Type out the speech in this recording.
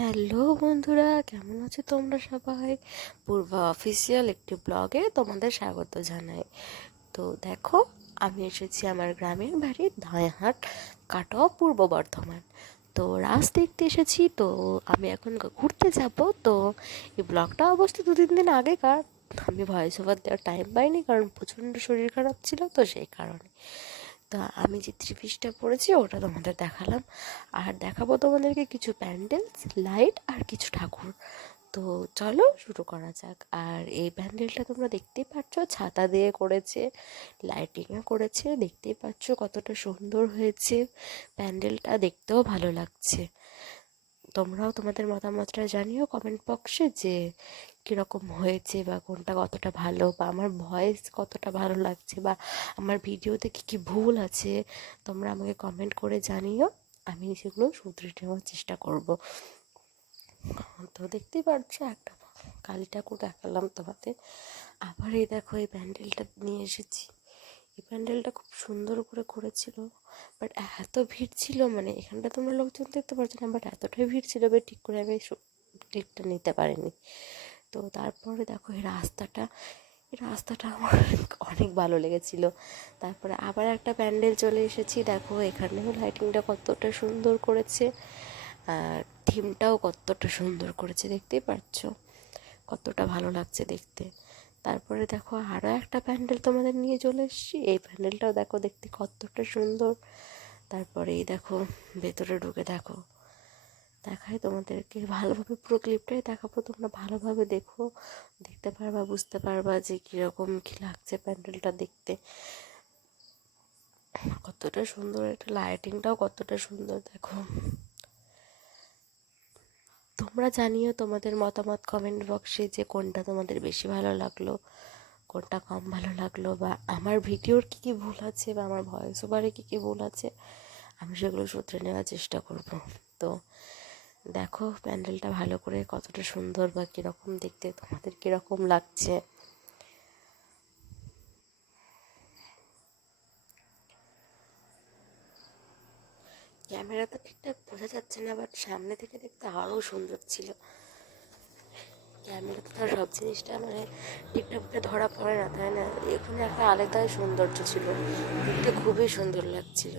Hello বন্ধুরা, কেমন আছো তোমরা সবাই? পূর্বা অফিসিয়াল একটি ব্লগে তোমাদের স্বাগত জানাই। তো দেখো, আমি এসেছি আমার গ্রামের বাড়ি ধাঁইহাট, কাটোয়া, পূর্ব বর্ধমান। তো রাস দেখতে এসেছি। তো আমি এখন ঘুরতে যাব। তো এই ব্লগটা অবশ্য 2-3 দিন আগেকার। আমি ভয়েস ওভার দেওয়ার টাইম পাইনি, কারণ প্রচণ্ড শরীর খারাপ ছিল, তো সেই কারণে। তা আমি যে থ্রি পিসটা পরেছি ওটা তোমাদের দেখালাম, আর দেখাবো তোমাদেরকে কিছু প্যান্ডেলস, লাইট আর কিছু ঠাকুর। তো চলো শুরু করা যাক। আর এই প্যান্ডেলটা তোমরা দেখতেই পাচ্ছ, ছাতা দিয়ে করেছে, লাইটিংও করেছে, দেখতেই পাচ্ছ কতটা সুন্দর হয়েছে। প্যান্ডেলটা দেখতেও ভালো লাগছে। তোমরাও তোমাদের মতামতটা জানিও কমেন্ট বক্সে যে কীরকম হয়েছে, বা কোনটা কতটা ভালো, বা আমার ভয়েস কতটা ভালো লাগছে, বা আমার ভিডিওতে কী কী ভুল আছে তোমরা আমাকে কমেন্ট করে জানিও। আমি সেগুলো শুধরে নেওয়ার চেষ্টা করব। তো দেখতেই পাচ্ছ একটা কালী ঠাকুর দেখালাম তোমাদের। আবার এই দেখো, এই প্যান্ডেলটা নিয়ে এসেছি। এই প্যান্ডেলটা খুব সুন্দর করে করেছিল, বাট এত ভিড় ছিল, মানে এখানটা তোমরা লোকজন দেখতে পাচ্ছ না, বাট এতটাই ভিড় ছিল যে ঠিক করে আমি ঠিকটা নিতে পারিনি। তো তারপরে দেখো এই রাস্তাটা আমার অনেক ভালো লেগেছিল। তারপরে আবার একটা প্যান্ডেল চলে এসেছি। দেখো এখানেও লাইটিংটা কতটা সুন্দর করেছে, আর থিমটাও কতটা সুন্দর করেছে, দেখতেই পাচ্ছ কতটা ভালো লাগছে দেখতে। তারপরে দেখো আরও একটা প্যান্ডেল তোমাদের নিয়ে চলে এসেছি। এই প্যান্ডেলটাও দেখো দেখতে কতটা সুন্দর। তারপরে এই দেখো ভেতরে ঢুকে দেখো, দেখাই তোমাদেরকে ভালোভাবে, পুরো ক্লিপটাই দেখাবো, তোমরা ভালোভাবে দেখো, দেখতে পারবা, বুঝতে পারবা যে কীরকম কী লাগছে প্যান্ডেলটা দেখতে, কতটা সুন্দর। একটা লাইটিংটাও কতটা সুন্দর দেখো। তোমরা জানিও তোমাদের মতামত কমেন্ট বক্সে যে কোনটা তোমাদের বেশি ভালো লাগলো, কোনটা কম ভালো লাগলো, বা আমার ভিডিওর কী কী ভুল আছে, বা আমার ভয়েস ওভারে কী কী ভুল আছে, আমি সেগুলো শুধরে নেওয়ার চেষ্টা করব। তো দেখো প্যান্ডেলটা ভালো করে কতটা সুন্দর, বা কীরকম দেখতে তোমাদের কীরকম লাগছে। ক্যামেরাতে ঠিকঠাক বোঝা যাচ্ছে না, বাট সামনে থেকে দেখতে আরও সুন্দর ছিল। ক্যামেরাতে তো সব জিনিসটা মানে ঠিকঠাক করে ধরা পড়ে না, তাই না? এখানে একটা আলাদাই সৌন্দর্য ছিল, দেখতে খুবই সুন্দর লাগছিল।